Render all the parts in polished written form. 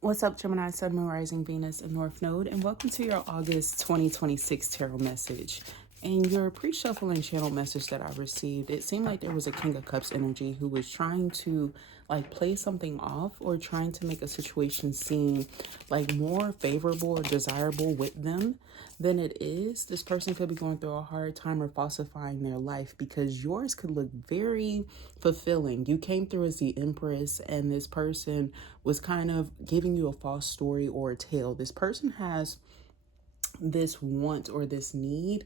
What's up, Gemini, Sun, Moon, Rising, Venus, and North Node, and welcome to your August 2026 tarot message. And your pre-shuffling channel message that I received, it seemed like there was a King of Cups energy who was trying to like play something off or trying to make a situation seem like more favorable or desirable with them than it is. This person could be going through a hard time or falsifying their life because yours could look very fulfilling. You came through as the Empress, and this person was kind of giving you a false story or a tale. This person has this want or this need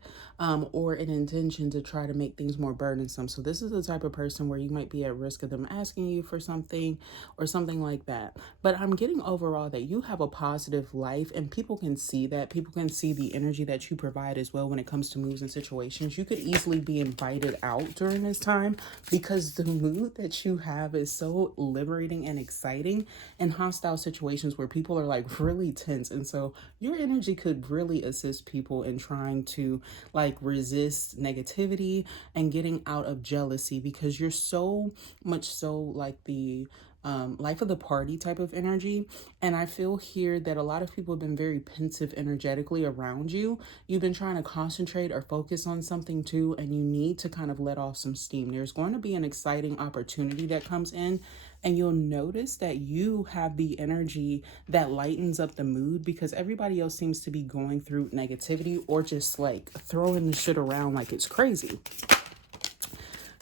or an intention to try to make things more burdensome. So this is the type of person where you might be at risk of them asking you for something or something like that. But I'm getting overall that you have a positive life, and people can see that. People can see the energy that you provide as well when it comes to moves and situations. You could easily be invited out during this time because the mood that you have is so liberating and exciting in hostile situations where people are like really tense. And so your energy could really assist people in trying to like resist negativity and getting out of jealousy, because you're so much so like the life of the party type of energy. And I feel here that a lot of people have been very pensive energetically around you. You've been trying to concentrate or focus on something too, and you need to kind of let off some steam. There's going to be an exciting opportunity that comes in, and you'll notice that you have the energy that lightens up the mood because everybody else seems to be going through negativity or just like throwing the shit around like it's crazy.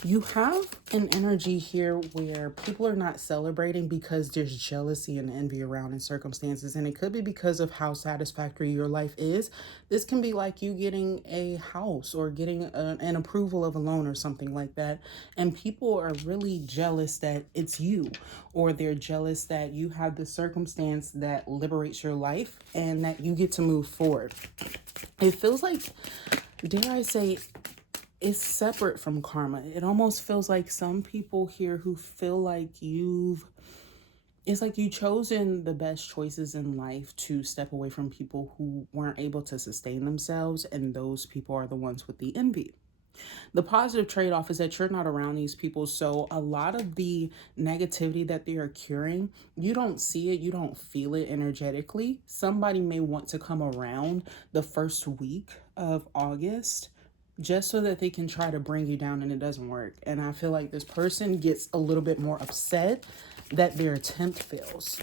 You have an energy here where people are not celebrating because there's jealousy and envy around in circumstances. And it could be because of how satisfactory your life is. This can be like you getting a house or getting an approval of a loan or something like that. And people are really jealous that it's you, or they're jealous that you have the circumstance that liberates your life and that you get to move forward. It feels like, dare I say, it's separate from karma. It almost feels like some people here who feel like it's like you chosen the best choices in life to step away from people who weren't able to sustain themselves, and those people are the ones with the envy. The positive trade-off is that you're not around these people, so a lot of the negativity that they are curing, you don't see it, you don't feel it energetically. Somebody may want to come around the first week of August just so that they can try to bring you down, and it doesn't work. And I feel like this person gets a little bit more upset that their attempt fails.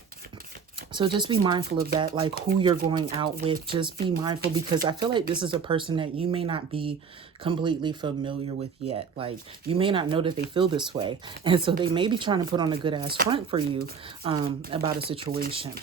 So just be mindful of that, like who you're going out with. Just be mindful, because I feel like this is a person that you may not be completely familiar with yet. Like you may not know that they feel this way. And so they may be trying to put on a good ass front for you about a situation.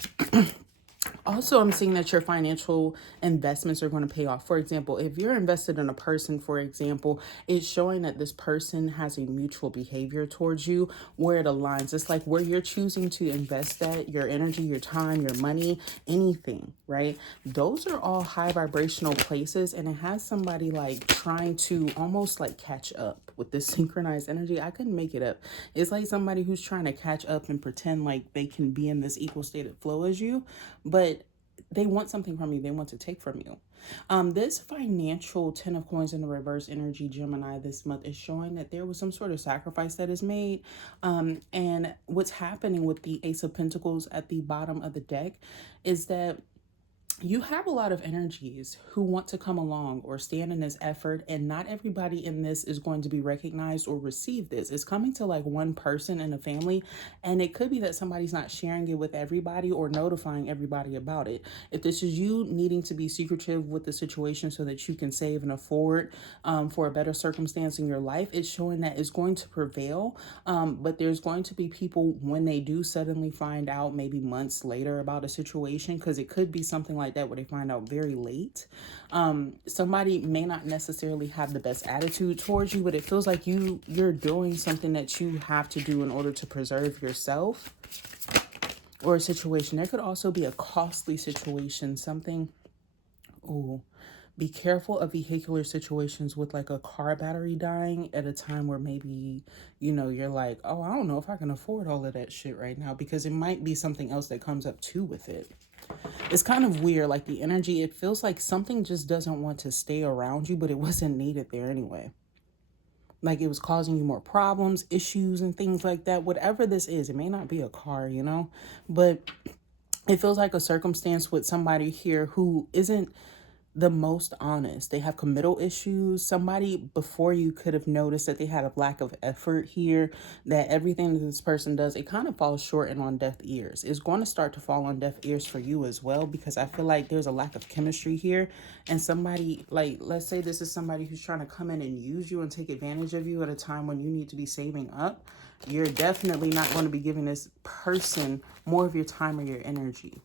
Also, I'm seeing that your financial investments are going to pay off. For example, if you're invested in a person, for example, it's showing that this person has a mutual behavior towards you where it aligns. It's like where you're choosing to invest that, your energy, your time, your money, anything, right? Those are all high vibrational places, and it has somebody like trying to almost like catch up with this synchronized energy. I couldn't make it up. It's like somebody who's trying to catch up and pretend like they can be in this equal state of flow as you, but they want something from you. They want to take from you. This financial 10 of coins in the reverse energy, Gemini, this month is showing that there was some sort of sacrifice that is made. And what's happening with the Ace of Pentacles at the bottom of the deck is that you have a lot of energies who want to come along or stand in this effort, and not everybody in this is going to be recognized or receive this. It's coming to like one person in a family, and it could be that somebody's not sharing it with everybody or notifying everybody about it. If this is you needing to be secretive with the situation so that you can save and afford for a better circumstance in your life, it's showing that it's going to prevail. But there's going to be people when they do suddenly find out maybe months later about a situation, because it could be something like that where they find out very late. Somebody may not necessarily have the best attitude towards you, but it feels like you're doing something that you have to do in order to preserve yourself or a situation. There could also be a costly situation, something. Oh, be careful of vehicular situations with like a car battery dying at a time where maybe, you're like, oh, I don't know if I can afford all of that shit right now, because it might be something else that comes up too with it. It's kind of weird, like the energy, it feels like something just doesn't want to stay around you, but it wasn't needed there anyway. Like it was causing you more problems, issues, and things like that. Whatever this is, it may not be a car, but It feels like a circumstance with somebody here who isn't the most honest. They have committal issues. Somebody before you could have noticed that they had a lack of effort here, that everything that this person does, it kind of falls short and on deaf ears. It's going to start to fall on deaf ears for you as well, because I feel like there's a lack of chemistry here. And somebody, like, let's say this is somebody who's trying to come in and use you and take advantage of you at a time when you need to be saving up. You're definitely not going to be giving this person more of your time or your energy.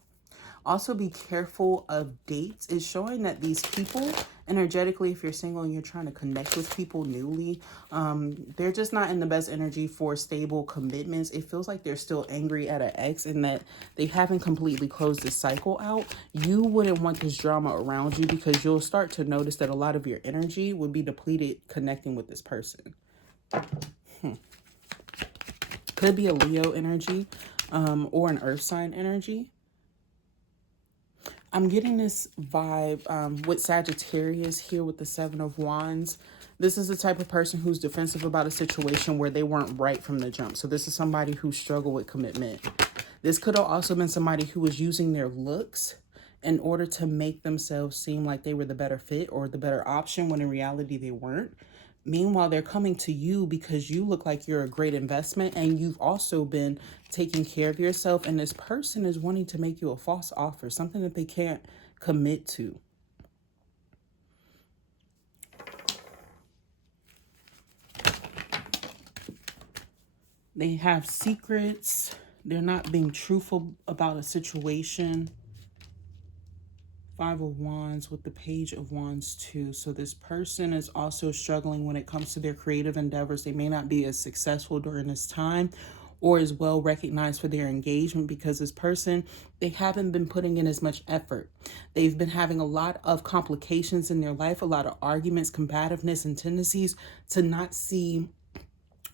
Also, be careful of dates. It's showing that these people, energetically, if you're single and you're trying to connect with people newly, they're just not in the best energy for stable commitments. It feels like they're still angry at an ex and that they haven't completely closed this cycle out. You wouldn't want this drama around you, because you'll start to notice that a lot of your energy would be depleted connecting with this person. Could be a Leo energy or an earth sign energy. I'm getting this vibe with Sagittarius here with the Seven of Wands. This is the type of person who's defensive about a situation where they weren't right from the jump. So this is somebody who struggled with commitment. This could have also been somebody who was using their looks in order to make themselves seem like they were the better fit or the better option, when in reality they weren't. Meanwhile, they're coming to you because you look like you're a great investment, and you've also been taking care of yourself. And this person is wanting to make you a false offer, something that they can't commit to. They have secrets. They're not being truthful about a situation. Five of Wands with the Page of Wands too. So this person is also struggling when it comes to their creative endeavors. They may not be as successful during this time or as well recognized for their engagement, because this person, they haven't been putting in as much effort. They've been having a lot of complications in their life, a lot of arguments, combativeness, and tendencies to not see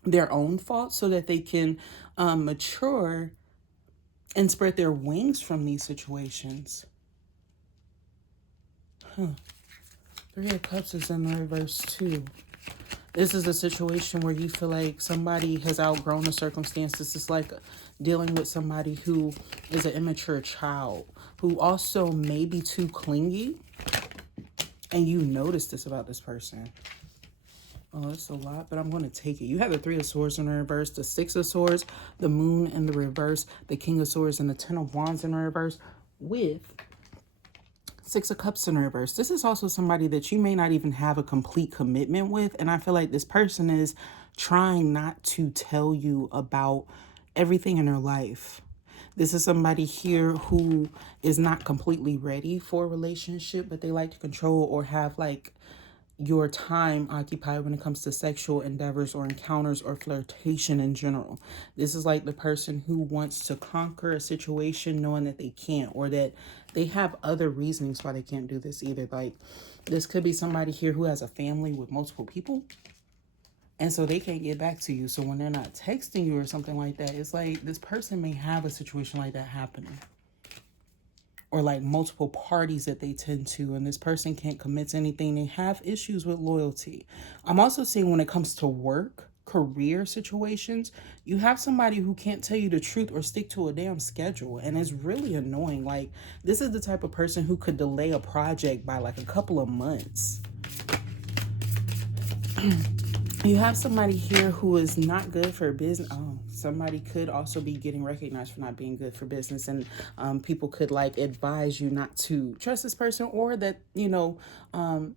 their own faults so that they can mature and spread their wings from these situations. Three of Cups is in the reverse too. This is a situation where you feel like somebody has outgrown a circumstance. This is like dealing with somebody who is an immature child, who also may be too clingy. And you notice this about this person. Oh, that's a lot, but I'm going to take it. You have the Three of Swords in the reverse, the Six of Swords, the Moon in the reverse, the King of Swords, and the Ten of Wands in the reverse, with Six of Cups in reverse. This is also somebody that you may not even have a complete commitment with. And I feel like this person is trying not to tell you about everything in their life. This is somebody here who is not completely ready for a relationship, but they like to control or have like your time occupied when it comes to sexual endeavors or encounters or flirtation in general. This is like the person who wants to conquer a situation knowing that they can't, or that they have other reasons why they can't do this either. Like, this could be somebody here who has a family with multiple people, and so they can't get back to you. So when they're not texting you or something like that, it's like this person may have a situation like that happening, or like multiple parties that they tend to, and this person can't commit to anything. They have issues with loyalty. I'm also seeing when it comes to work, career situations, you have somebody who can't tell you the truth or stick to a damn schedule, and it's really annoying. Like, this is the type of person who could delay a project by like a couple of months. You have somebody here who is not good for business. Oh, somebody could also be getting recognized for not being good for business, and people could like advise you not to trust this person, or that, you know,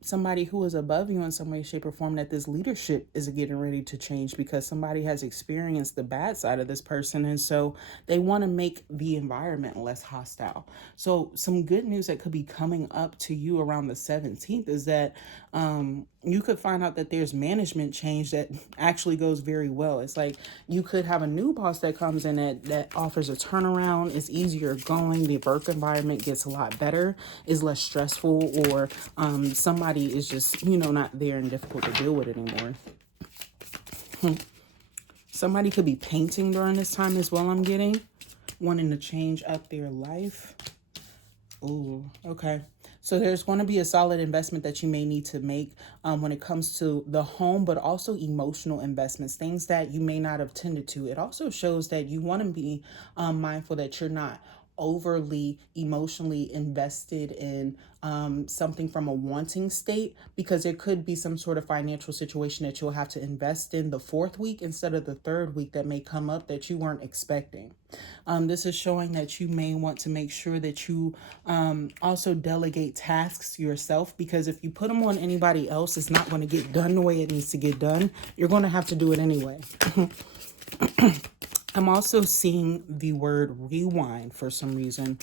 somebody who is above you in some way, shape, or form, that this leadership is getting ready to change because somebody has experienced the bad side of this person, and so they want to make the environment less hostile. So some good news that could be coming up to you around the 17th is that you could find out that there's management change that actually goes very well. It's like you could have a new boss that comes in that offers a turnaround, is easier going, the work environment gets a lot better, is less stressful, or somebody is just, you know, not there and difficult to deal with anymore. Somebody could be painting during this time as well, I'm getting, wanting to change up their life. Ooh, okay. So there's going to be a solid investment that you may need to make when it comes to the home, but also emotional investments, things that you may not have tended to. It also shows that you want to be mindful that you're not overly emotionally invested in something from a wanting state, because there could be some sort of financial situation that you'll have to invest in the 4th week instead of the 3rd week that may come up that you weren't expecting. This is showing that you may want to make sure that you also delegate tasks yourself, because if you put them on anybody else, it's not going to get done the way it needs to get done. You're going to have to do it anyway. I'm also seeing the word rewind for some reason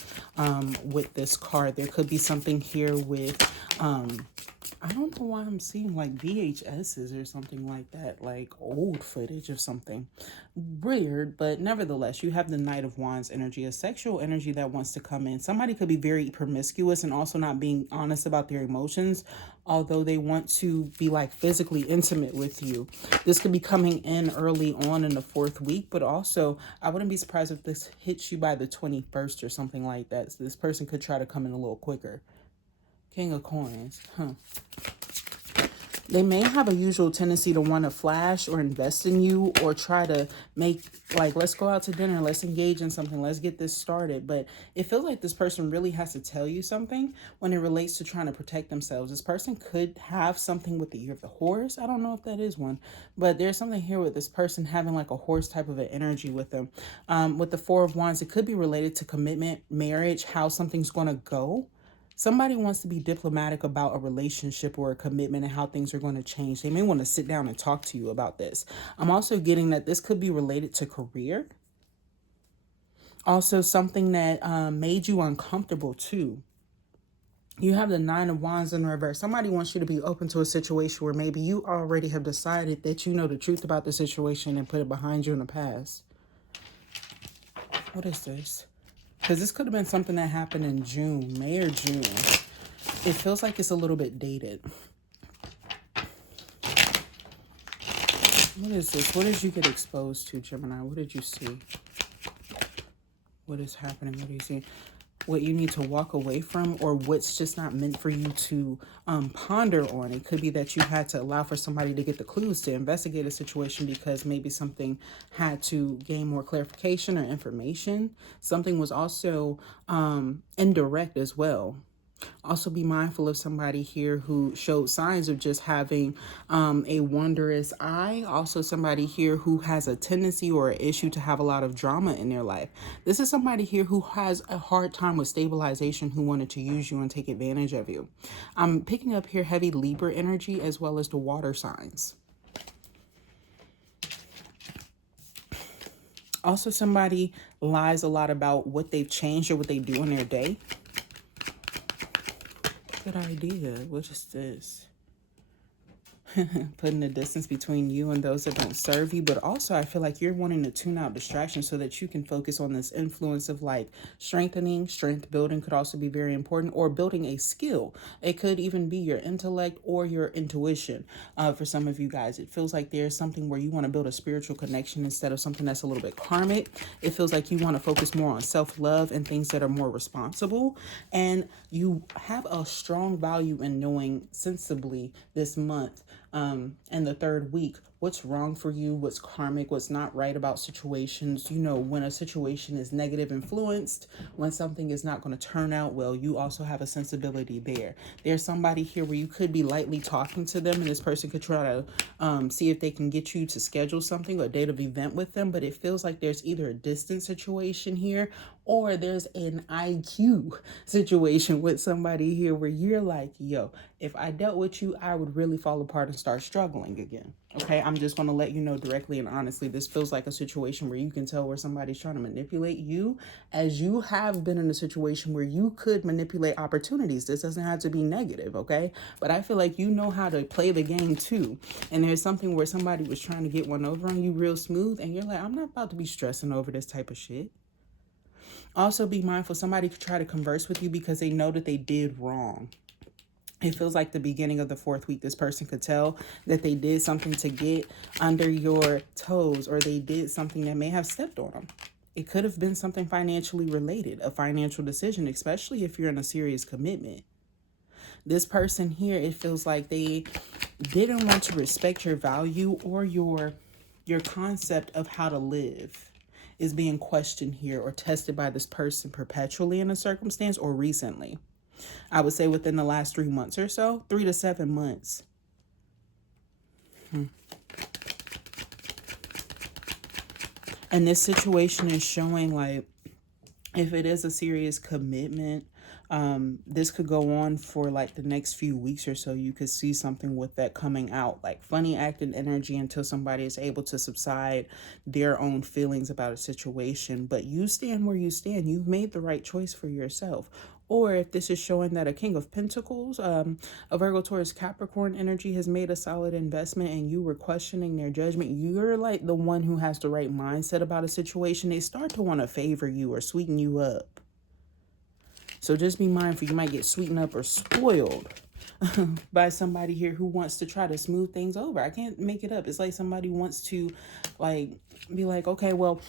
with this card. There could be something here with, I don't know why I'm seeing like VHSs or something like that, like old footage of something. Weird, but nevertheless, you have the Knight of Wands energy, a sexual energy that wants to come in. Somebody could be very promiscuous and also not being honest about their emotions, although they want to be like physically intimate with you. This could be coming in early on in the 4th week, but also I wouldn't be surprised if this hits you by the 21st or something like that. So this person could try to come in a little quicker. King of Coins, They may have a usual tendency to want to flash or invest in you, or try to make like, let's go out to dinner, let's engage in something, let's get this started. But it feels like this person really has to tell you something when it relates to trying to protect themselves. This person could have something with the year of the horse. I don't know if that is one, but there's something here with this person having like a horse type of an energy with them. With the 4 of Wands, it could be related to commitment, marriage, how something's going to go. Somebody wants to be diplomatic about a relationship or a commitment and how things are going to change. They may want to sit down and talk to you about this. I'm also getting that this could be related to career. Also something that made you uncomfortable too. You have the 9 of Wands in reverse. Somebody wants you to be open to a situation where maybe you already have decided that you know the truth about the situation and put it behind you in the past. What is this? Because this could have been something that happened in June, May or June. It feels like it's a little bit dated. What is this? What did you get exposed to, Gemini? What did you see? What is happening? What do you see? What you need to walk away from, or what's just not meant for you to ponder on. It could be that you had to allow for somebody to get the clues to investigate a situation because maybe something had to gain more clarification or information. Something was also indirect as well. Also be mindful of somebody here who showed signs of just having a wondrous eye. Also somebody here who has a tendency or an issue to have a lot of drama in their life. This is somebody here who has a hard time with stabilization, who wanted to use you and take advantage of you. I'm picking up here heavy Libra energy as well as the water signs. Also somebody lies a lot about what they've changed or what they do in their day. Good idea. What is this? Putting a distance between you and those that don't serve you. But also I feel like you're wanting to tune out distractions so that you can focus on this influence of like strengthening. Strength building could also be very important, or building a skill. It could even be your intellect or your intuition. For some of you guys, it feels like there's something where you want to build a spiritual connection instead of something that's a little bit karmic. It feels like you want to focus more on self-love and things that are more responsible. And you have a strong value in knowing sensibly this month and the 3rd week, what's wrong for you, what's karmic, what's not right about situations. You know, when a situation is negative influenced, when something is not going to turn out well, you also have a sensibility there. There's somebody here where you could be lightly talking to them, and this person could try to see if they can get you to schedule something, or a date of event with them. But it feels like there's either a distance situation here, or there's an IQ situation with somebody here where you're like, yo, if I dealt with you, I would really fall apart and start struggling again. Okay, I'm just going to let you know directly and honestly, this feels like a situation where you can tell where somebody's trying to manipulate you, as you have been in a situation where you could manipulate opportunities. This doesn't have to be negative, okay? But I feel like you know how to play the game too. And there's something where somebody was trying to get one over on you real smooth, and you're like, I'm not about to be stressing over this type of shit. Also be mindful, somebody could try to converse with you because they know that they did wrong. It feels like the beginning of the 4th week, this person could tell that they did something to get under your toes, or they did something that may have stepped on them. It could have been something financially related, a financial decision, especially if you're in a serious commitment. This person here, it feels like they didn't want to respect your value or your concept of how to live. is being questioned here or tested by this person perpetually in a circumstance or recently. I would say within the last 3 months or so, 3 to 7 months. And this situation is showing like, if it is a serious commitment, this could go on for like the next few weeks or so. You could see something with that coming out, like funny acting energy until somebody is able to subside their own feelings about a situation. But you stand where you stand. You've made the right choice for yourself. Or if this is showing that a King of Pentacles, a Virgo, Taurus, Capricorn energy has made a solid investment and you were questioning their judgment, you're like the one who has the right mindset about a situation. They start to want to favor you or sweeten you up. So just be mindful. You might get sweetened up or spoiled by somebody here who wants to try to smooth things over. I can't make it up. It's like somebody wants to like be like, okay, well,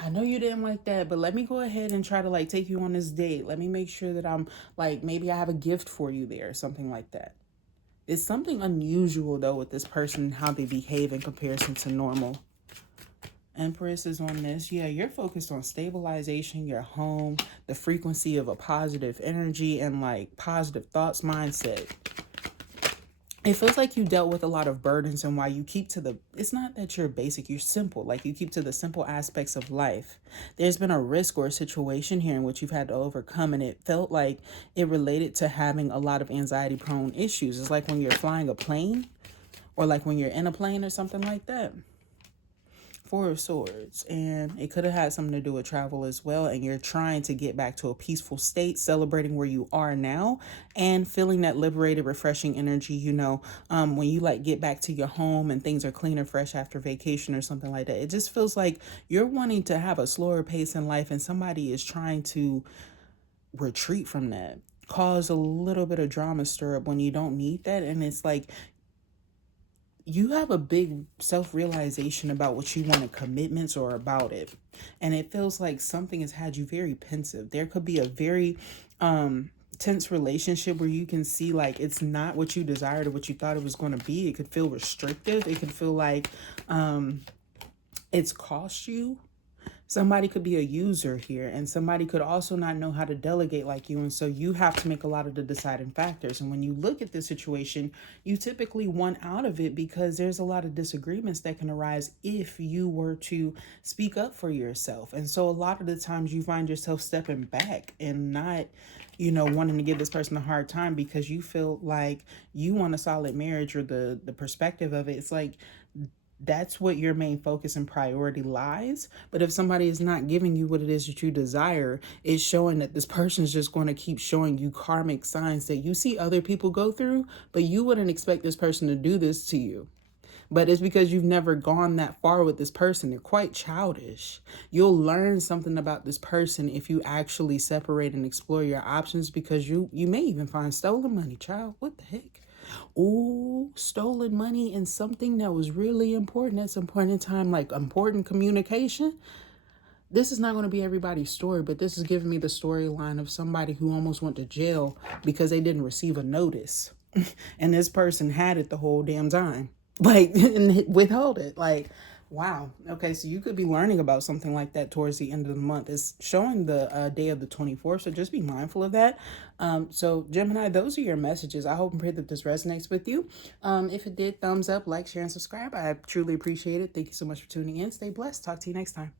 I know you didn't like that, but let me go ahead and try to like take you on this date. Let me make sure that I'm like, maybe I have a gift for you there, something like that. It's something unusual though with this person and how they behave in comparison to normal. Empress is on this. Yeah, you're focused on stabilization, your home, the frequency of a positive energy and like positive thoughts, mindset. It feels like you dealt with a lot of burdens and why you keep to the, it's not that you're basic, you're simple. Like you keep to the simple aspects of life. There's been a risk or a situation here in which you've had to overcome, and it felt like it related to having a lot of anxiety prone issues. It's like when you're flying a plane or like when you're in a plane or something like that. Four of Swords, and it could have had something to do with travel as well, and you're trying to get back to a peaceful state, celebrating where you are now and feeling that liberated, refreshing energy, you know, when you like get back to your home and things are clean and fresh after vacation or something like that. It just feels like you're wanting to have a slower pace in life and somebody is trying to retreat from that, cause a little bit of drama, stir up when you don't need that. And it's like you have a big self-realization about what you want in commitments or about it. And it feels like something has had you very pensive. There could be a very tense relationship where you can see like it's not what you desired or what you thought it was going to be. It could feel restrictive. It could feel like it's cost you. Somebody could be a user here, and somebody could also not know how to delegate like you. And so you have to make a lot of the deciding factors. And when you look at this situation, you typically want out of it because there's a lot of disagreements that can arise if you were to speak up for yourself. And so a lot of the times you find yourself stepping back and not, you know, wanting to give this person a hard time because you feel like you want a solid marriage, or the perspective of it. It's like, that's what your main focus and priority lies. But if somebody is not giving you what it is that you desire, it's showing that this person is just going to keep showing you karmic signs that you see other people go through, but you wouldn't expect this person to do this to you. But it's because you've never gone that far with this person. They're quite childish. You'll learn something about this person if you actually separate and explore your options, because you may even find stolen money, child. What the heck? Oh, stolen money and something that was really important at some point in time, like important communication. This is not going to be everybody's story, but this is giving me the storyline of somebody who almost went to jail because they didn't receive a notice. And this person had it the whole damn time, like, and withheld it. Like, wow. Okay, so you could be learning about something like that towards the end of the month. It's showing the day of the 24th, so just be mindful of that. So Gemini, those are your messages. I hope and pray that this resonates with you. If it did, thumbs up, like, share, and subscribe. I truly appreciate it. Thank you so much for tuning in. Stay blessed. Talk to you next time.